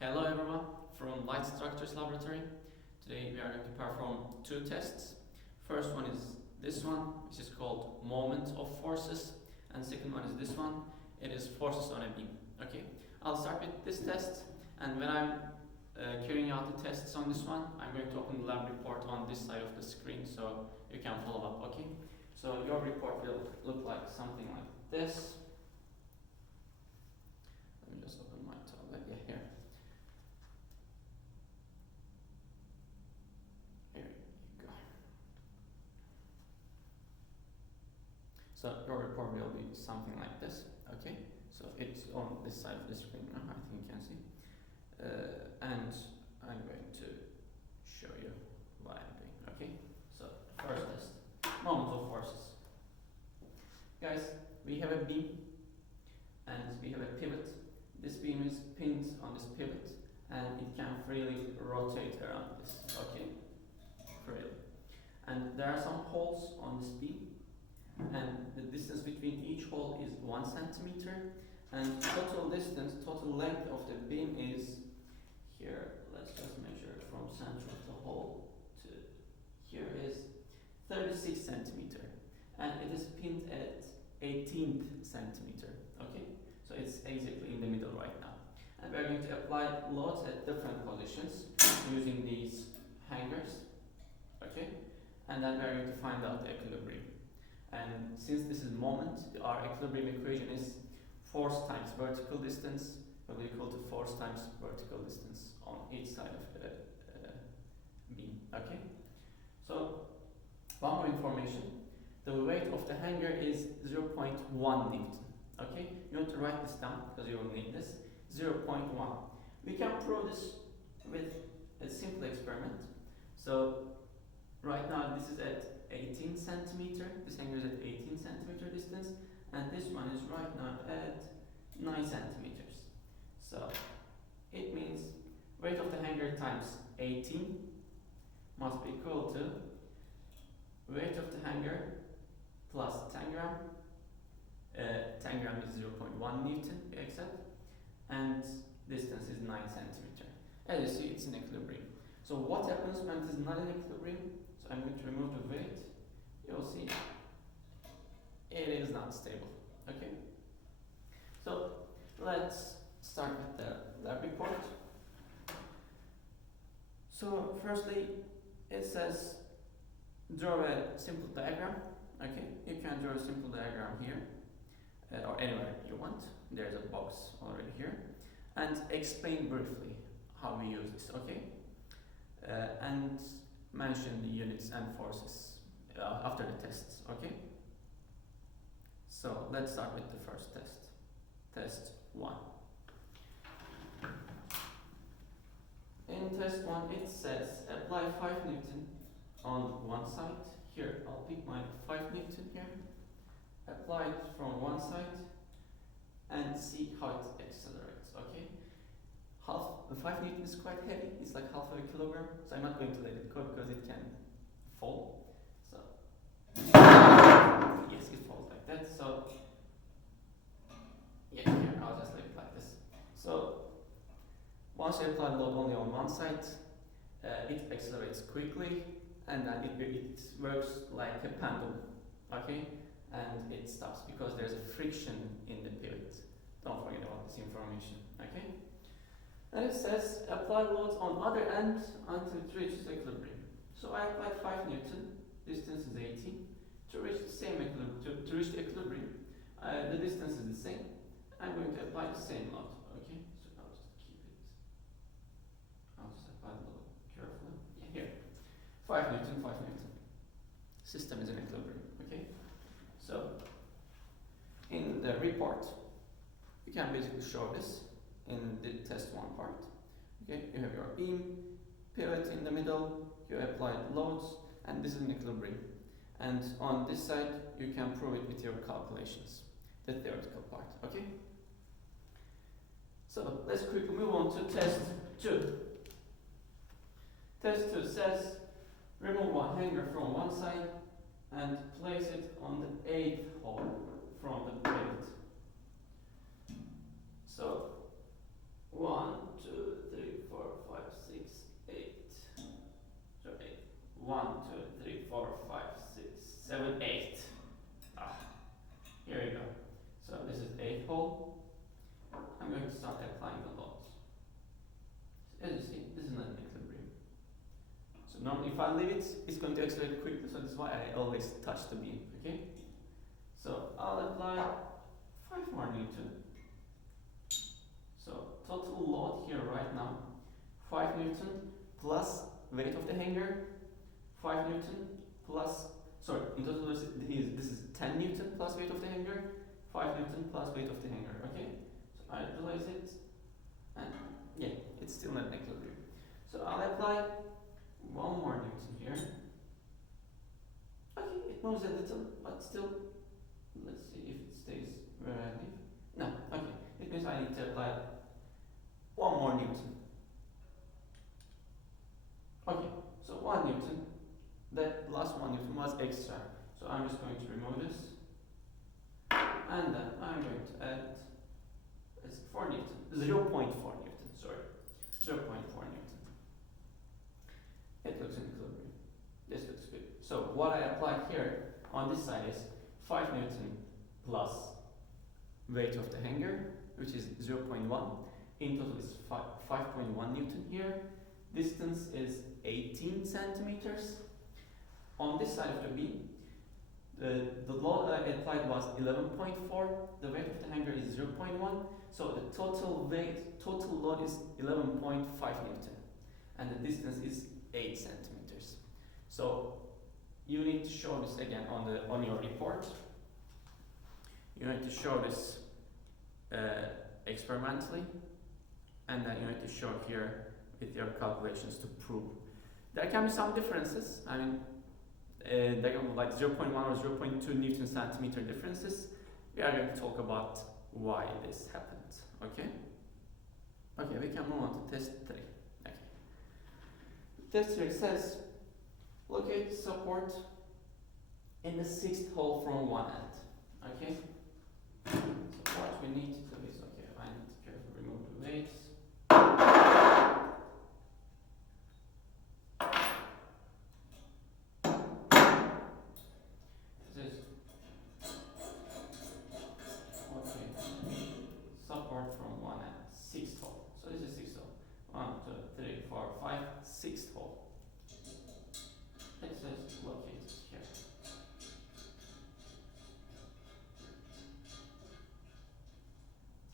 Hello everyone from Light Structures Laboratory. Today we are going to perform two tests. First one is this one, which is called moment of forces, and second one is this one, it is forces on a beam. Okay, I'll start with this test, and when I'm carrying out the tests on this one, I'm going to open the lab report on this side of the screen so you can follow up. Okay, so your report will look like something like this. Let me just open my tablet. Yeah, here. So your report will be something like this, okay? So it's on this side of the screen now, I think you can see. And I'm going to show you what I'm doing, okay? So first test, moment of forces. Guys, we have a beam and we have a pivot. This beam is pinned on this pivot and it can freely rotate around this, okay? Freely. And there are some holes on this beam, and the distance between each hole is 1 centimeter, and total distance, total length of the beam is here. Let's just measure it from center of the hole to here is 36 centimeter, and it is pinned at 18th centimeter. Okay, so it's exactly in the middle right now, and we're going to apply loads at different positions using these hangers. Okay, and then we're going to find out the equilibrium. And since this is moment, our equilibrium equation is force times vertical distance will be equal to force times vertical distance on each side of the beam. Okay. So one more information: the weight of the hanger is 0.1 Newton. Okay. You want to write this down because you will need this. 0.1. We can prove this with a simple experiment. So right now this is at 18 centimeter, this hanger is at 18 centimeter distance, and this one is right now at 9 centimeters. So it means weight of the hanger times 18 must be equal to weight of the hanger plus 10 gram. 10 gram is 0.1 Newton, exact, and distance is 9 centimeter. As you see, it's in equilibrium. So what happens when it is not in equilibrium? So I'm going to remove the weight. You'll see it is not stable. Okay. So let's start with the lab report. So firstly, it says draw a simple diagram. Okay, you can draw a simple diagram here or anywhere you want. There's a box already here, and explain briefly how we use this. Okay, and mention the units and forces after the tests. Okay, so let's start with the first test, test 1. In test 1 it says apply 5 Newton on one side. Here I'll pick my 5 Newton here, apply it from one side and see how it accelerates. Okay, the 5 Newton is quite heavy, it's like half a kilogram, so I'm not going to let it go because it can fall. So yes, it falls like that. So yeah, here I'll just let it like this. So once you apply load only on one side, it accelerates quickly, and then it works like a pendulum. Okay, and it stops because there's a friction in the pivot. Don't forget about this information. Okay. And it says apply loads on other end until it reaches equilibrium. So I applied 5 Newton, distance is 18. To reach the same equilibrium, to reach the equilibrium, the distance is the same. I'm going to apply the same load. Okay, so I'll just keep it. I'll just apply the load carefully. Yeah, here, 5 Newton, 5 Newton. System is in equilibrium. Okay, so in the report, you can basically show this. In the test 1 part, okay, you have your beam, pivot in the middle, you apply loads, and this is in equilibrium. And on this side, you can prove it with your calculations, the theoretical part. Okay. So let's quickly move on to test 2. Test 2 says remove one hanger from one side and place it on the 8th hole from the pivot. So 1, 2, as you see, this is not in equilibrium. So normally if I leave it, it's going to accelerate quickly, so this is why I always touch the beam, okay? So I'll apply 5 more Newton. So total load here right now, 5 Newton plus weight of the hanger, 5 Newton plus, sorry, in total this is 10 Newton plus weight of the hanger, 5 Newton plus weight of the hanger, okay? So I realize it, and yeah, it's still not in equilibrium. So I'll apply 1 more Newton here. Okay, it moves a little, but still, let's see if it stays where I leave. No, okay, it means I need to apply 1 more Newton. Okay, so 1 Newton, that last 1 Newton was extra. So I'm just going to remove this. And then I'm going to add 4 Newton, 0.4 Newton, sorry, 0.4 Newton. It looks in equilibrium. This looks good. So what I applied here on this side is 5 Newton plus weight of the hanger, which is 0.1. In total is 5.1 Newton here. Distance is 18 centimeters. On this side of the beam, the load I applied was 11.4. The weight of the hanger is 0.1. So the total load is 11.5 Newton. And the distance is 8 centimeters. So you need to show this again on your report. You need to show this experimentally, and then you need to show here with your calculations to prove. There can be some differences. I mean, there can be like 0.1 or 0.2 Newton centimeter differences. We are going to talk about why this happened. Okay. Okay, we can move on to test 3. Okay. Test 3 says locate support in the 6th hole from one end. Okay. So what we need to do is, okay, I need to carefully remove the weights. This is okay. Support from one end, 6th hole. So this is 6th hole. 1, 2, 3, 4, 5, 6th hole. It says locate here.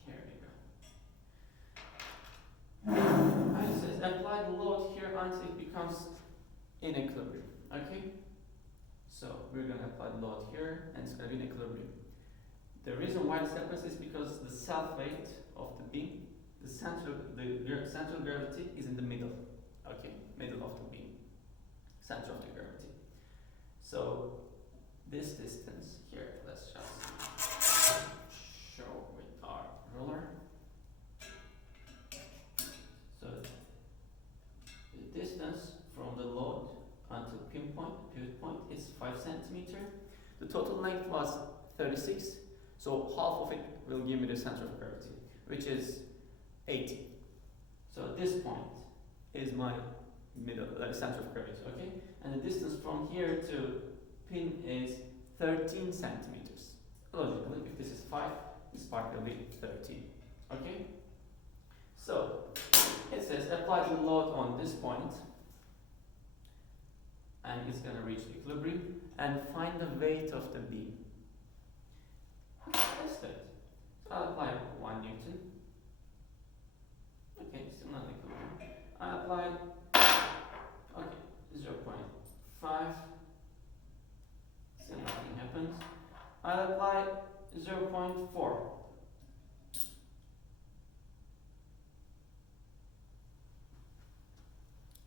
Here we go. And it says apply the load here until it becomes in equilibrium. Okay? So we're going to apply the load here and it's going to be in equilibrium. The reason why this happens is because the self weight of the beam, the central gravity is in the middle. Okay? Middle of the beam. Center of the gravity. So this distance here, let's just show with our ruler. So the distance from the load until pivot point is 5 centimeter. The total length was 36, so half of it will give me the center of gravity, which is 80. So this point is my middle center of gravity, okay? And the distance from here to pin is 13 centimeters. Logically, if this is 5, this part will be 13, okay? So it says apply the load on this point, and it's going to reach equilibrium, and find the weight of the beam. That's it. So I'll apply 1 Newton. Okay, still not equilibrium. I apply, okay, 0.5. Still nothing happens. I'll apply 0.4.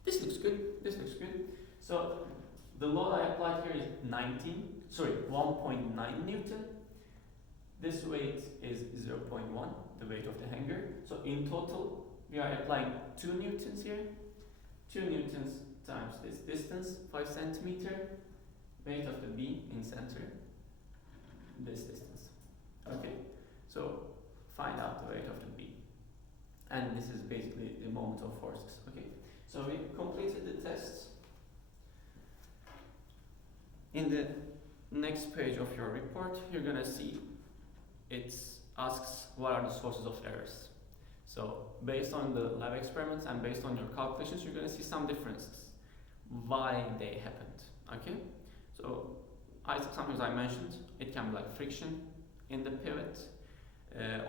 This looks good. This looks good. So the load I applied here is 1.9 Newton. This weight is 0.1, the weight of the hanger. So in total, we are applying 2 Newtons here. 2 Newtons times this distance, 5 centimeter, weight of the beam in center, this distance. Okay, so find out the weight of the beam. And this is basically the moment of forces. Okay, so we completed the tests. In the next page of your report, you're gonna see it asks what are the sources of errors. So based on the lab experiments and based on your calculations, you're going to see some differences. Why they happened, okay? So sometimes I mentioned, it can be like friction in the pivot,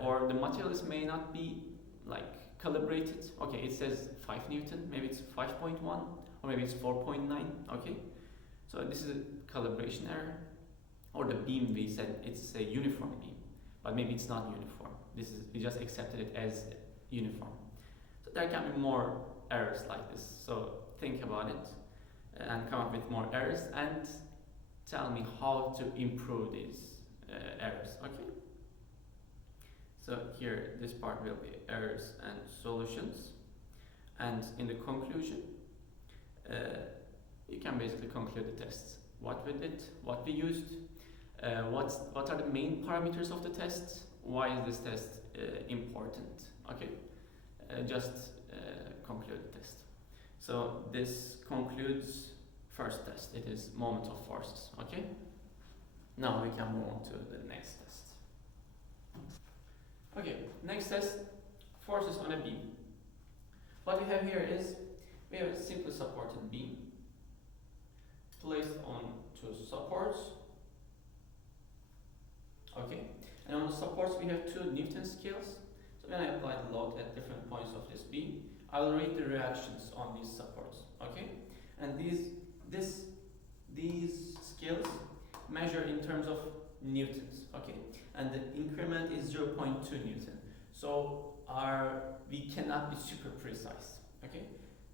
or the materials may not be like calibrated. Okay, it says 5 Newton, maybe it's 5.1, or maybe it's 4.9, okay? So this is a calibration error. Or the beam, we said it's a uniform beam, but maybe it's not uniform. We just accepted it as uniform. So there can be more errors like this. So think about it and come up with more errors and tell me how to improve these errors, okay? So here, this part will be errors and solutions. And in the conclusion, you can basically conclude the tests. What we did, what we used, what are the main parameters of the test, why is this test important, okay? Just conclude the test. So this concludes first test, it is moment of forces, okay? Now we can move on to the next test. Okay, next test, forces on a beam. What we have here is, we have a simply supported beam placed on two supports, okay? And on the supports we have 2 Newton scales. So when I apply the load at different points of this beam, I will read the reactions on these supports, okay? And these scales measure in terms of newtons, okay? And the increment is 0.2 Newton. So we cannot be super precise, okay?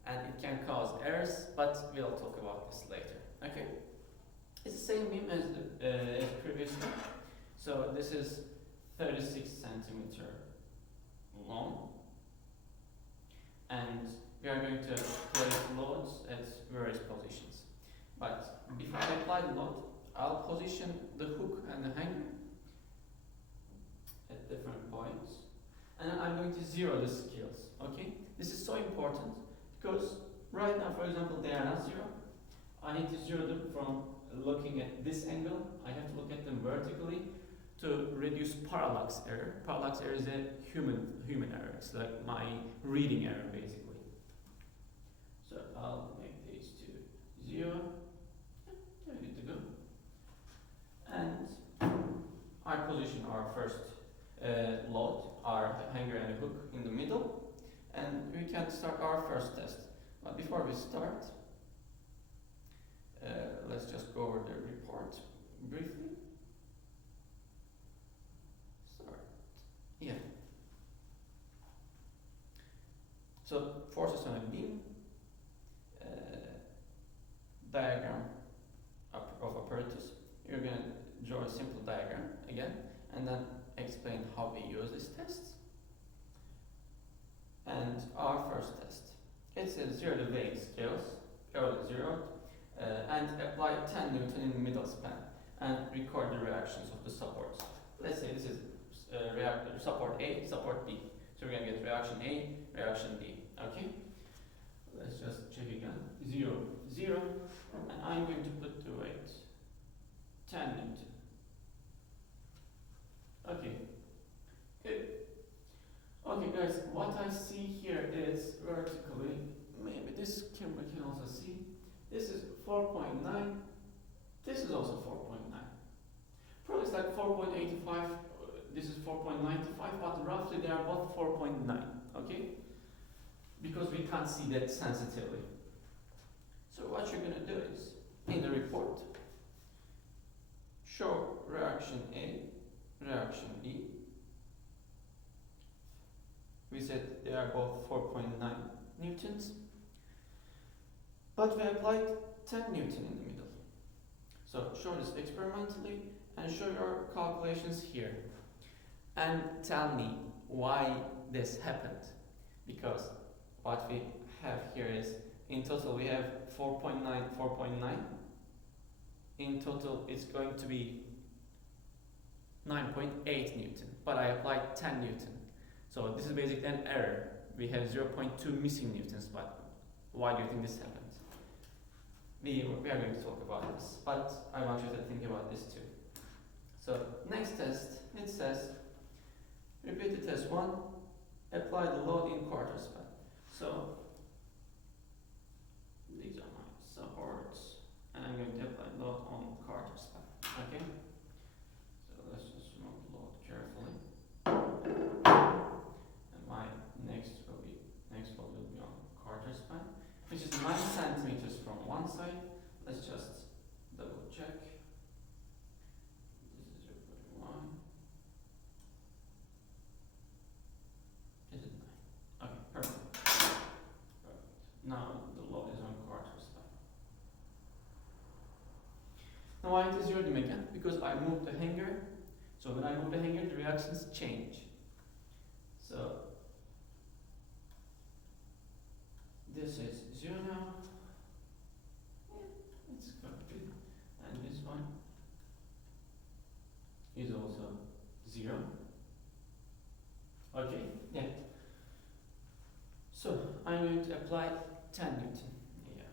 And it can cause errors, but we'll talk about this later, okay? It's the same beam as previously. So this is 36 centimeter long, and we are going to place loads at various positions. But before I apply the load, I'll position the hook and the hanger at different points, and I'm going to zero the scales, okay? This is so important because right now, for example, they are not zero. I need to zero them from looking at this angle. I have to look at them vertically to reduce parallax error. Parallax error is a human error. It's like my reading error, basically. So I'll make these two 0. They're good to go. And I position our first load, our hanger and hook in the middle, and we can start our first test. But before we start, let's just go over the report briefly. Yeah. So forces on a beam, diagram of apparatus. You're going to draw a simple diagram again, and then explain how we use this test. And our first test, it says zero the weighing scales, early zeroed, and apply 10 Newton in the middle span, and record the reactions of the supports. Let's say this is support A, support B. So we're going to get reaction A, reaction B. Okay? Let's just check again. 0, 0. And I'm going to put the weight 10 Newton. Okay. Good. Okay, guys, what I see here is vertically, maybe this camera can also see. This is 4.9. This is also 4.9. Probably it's like 4.85. This is 4.95, but roughly they are both 4.9, okay? Because we can't see that sensitively. So what you're going to do is, in the report, show reaction A, reaction B. We said they are both 4.9 newtons, but we applied 10 Newton in the middle. So show this experimentally and show your calculations here. And tell me why this happened. Because what we have here is, in total we have 4.9, 4.9. In total it's going to be 9.8 Newton, but I applied 10 Newton. So this is basically an error. We have 0.2 missing Newtons, but why do you think this happened? We are going to talk about this, but I want you to think about this too. So next test, it says, repeat the test 1, apply the load in quarter span. So these are my supports, and I'm going to apply load on quarter span. Okay. So let's just remove the load carefully. And my next load will be on quarter span, which is 9 centimeters from one side. Let's just double check. This is 0.1. Is it 9? Okay, perfect. Perfect. Now the load is on quarter span. Now why it is 0 again? Because I moved the hanger. So when I move the hanger, the reactions change. So this is 0 now. Yeah, it's quite good. And this one is also 0. Okay, yeah. So I'm going to apply 10 Newton. Yeah,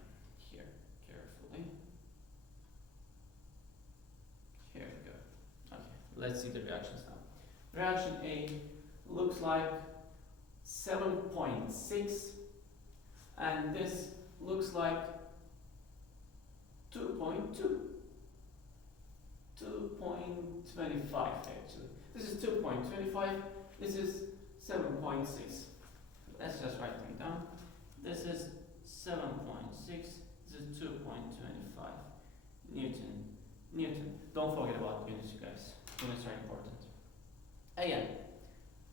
here, carefully. Here we go. Okay, let's see the reactions now. Reaction A looks like 7.6, and this looks like 2.2. 2.25 actually. This is 2.25, this is 7.6. Let's just write them down. This is 7.6, this is 2.25 Newton. Don't forget about units, you guys. Units are important. Again,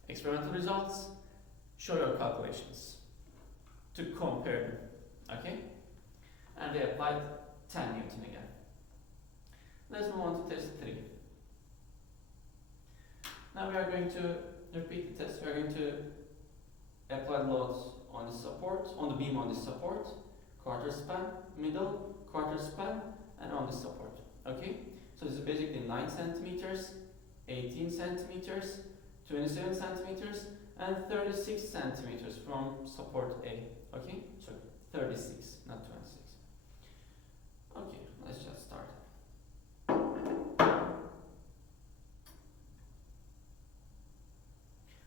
experimental results, show your calculations to compare them. Okay? And they applied 10 Newton again. Let's move on to test 3. Now we are going to repeat the test. We are going to apply loads on the support, on the beam on the support, quarter span, middle, quarter span, and on the support. Okay? So this is basically 9 centimeters, 18 centimeters, 27 centimeters, and 36 centimeters from support A. Okay? So 36, not 26. Okay, let's just start.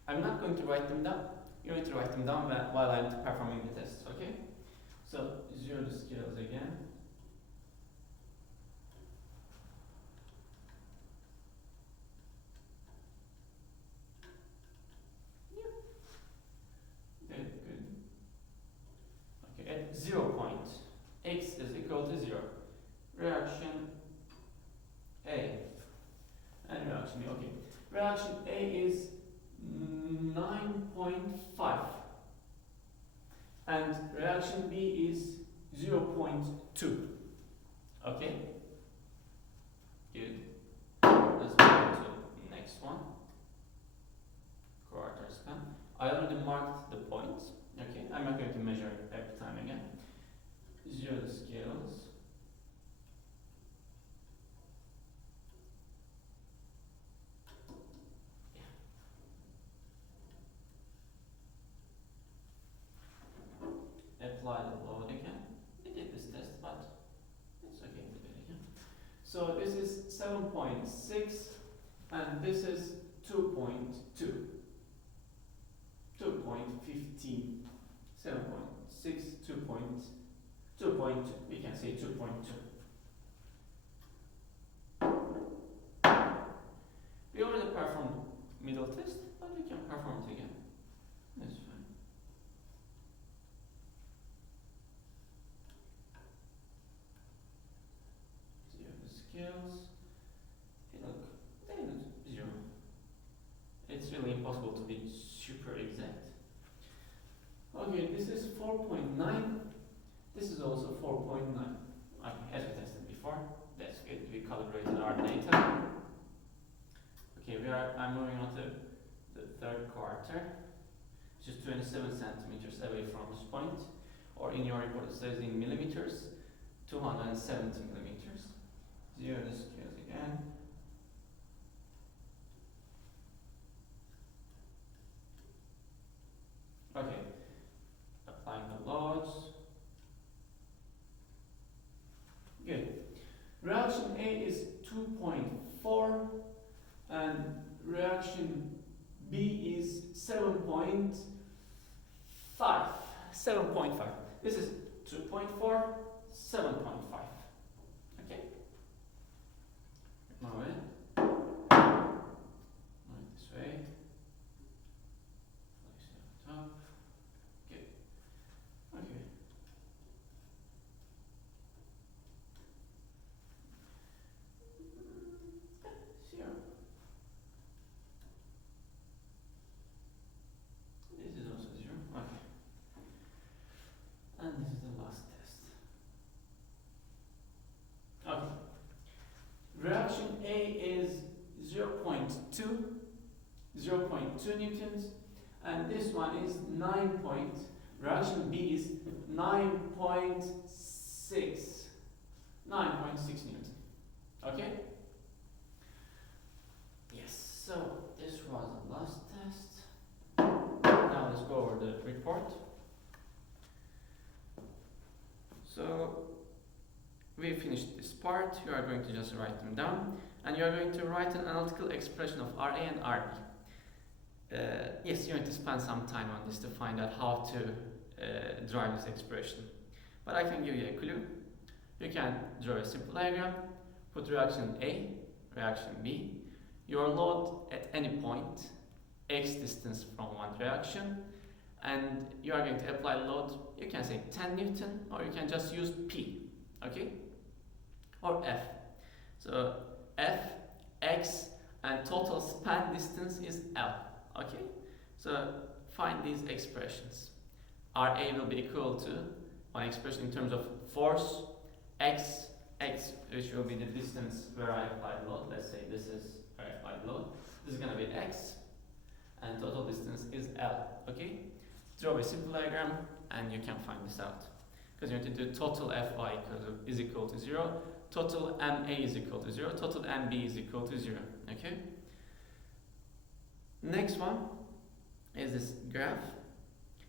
I'm not going to write them down. You're going to write them down while I'm performing the tests, okay? So, 0 the scales again. Yeah. Good. Okay, at 0 point, x is equal to 0. Reaction A. And reaction B, okay. Reaction A is 9.5 and reaction B is 0.2. Okay? Good. Let's move on to the next one. Quarter span. I already marked the points. Okay, I'm not going to measure every time again. 0 scales. Apply the load again. We did this test, but it's okay to do it again. So this is 7.6 and this is 2.2. 2.15. 7.6, 2.2. We can say 2.2. We already performed middle test, but we can perform it again. That's fine. Scales, they look 0. It's really impossible to be super exact. Okay, this is 4.9. This is also 4.9. Okay, as we tested before. That's good. We calibrated our data. Okay, I'm moving on to the third quarter, which is 27 centimeters away from this point, or in your report it says in millimeters, 270 millimeters. 0 the scales again. Okay, applying the loads. Good. Reaction A is 2.4 and reaction B is 7.6. 7.5. This is 2.4, 7.5. Okay? Move it. Move it this way. Place it on top. Okay. Okay. Zero. This is also zero. Okay. And this is the last test. Okay. Reaction A is 0.2 newtons, and this one is 9 point. Reaction B is 9.6 newton. Okay? Yes, so this was the last test. Now let's go over the report. So we finished this part. You are going to just write them down, and you are going to write an analytical expression of RA and RB. Yes, you need to spend some time on this to find out how to draw this expression. But I can give you a clue. You can draw a simple diagram, put reaction A, reaction B, your load at any point, x distance from one reaction, and you are going to apply load. You can say 10 Newton, or you can just use P, okay? Or F. So F, X, and total span distance is L, okay? So find these expressions. RA will be equal to one expression in terms of force, X, which will be the distance where I applied load. Let's say this is where I applied load. This is going to be X, and total distance is L, okay? Draw a simple diagram, and you can find this out. Because you need to do total Fi is equal to 0, total Ma is equal to 0, total Mb is equal to 0, okay? Next one is this graph.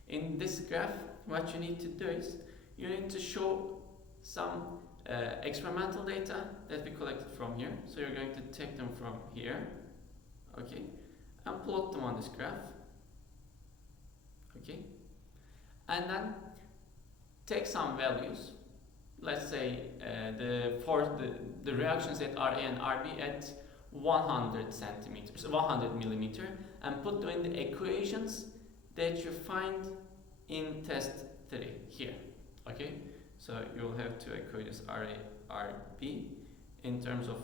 In this graph, what you need to do is, you need to show some experimental data that we collected from here. So you're going to take them from here, okay, and plot them on this graph, okay, and then take some values. Let's say the reactions at RA and RB at 100 centimeters, 100 millimeter, and put them in the equations that you find in test 3 here, okay? So you'll have two equations, RA, RB, in terms of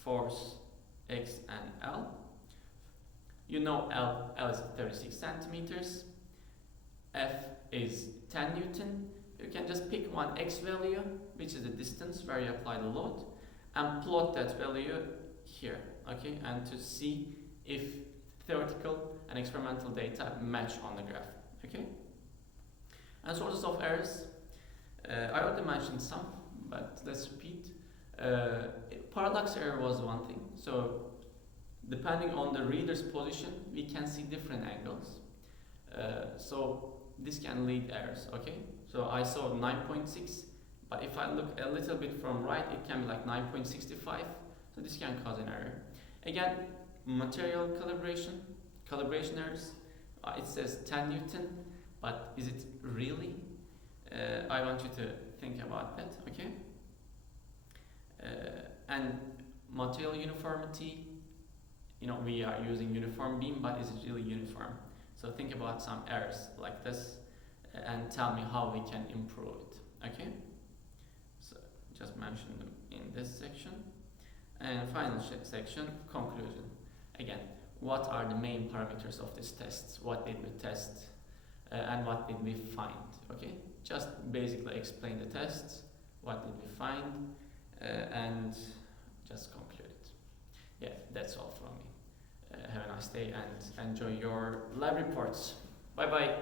force, X and L. You know L is 36 centimeters, F is 10 Newton. You can just pick one X value, which is the distance where you apply the load, and plot that value here, okay? And to see if theoretical and experimental data match on the graph, okay? And sources of errors, I already mentioned some, but let's repeat. Parallax error was one thing. So depending on the reader's position, we can see different angles. So this can lead errors, okay? So I saw 9.6, but if I look a little bit from right, it can be like 9.65. So this can cause an error. Again, material calibration errors. It says 10 Newton, but is it really? I want you to think about that, okay? And material uniformity, you know, we are using uniform beam, but is it really uniform? So think about some errors like this and tell me how we can improve it, okay? So just mention them in this section. And final section, conclusion. Again, what are the main parameters of this test? What did we test? And what did we find, okay? Just basically explain the tests, what did we find, and just conclude it. Yeah, that's all from me. Have a nice day and enjoy your lab reports. Bye bye.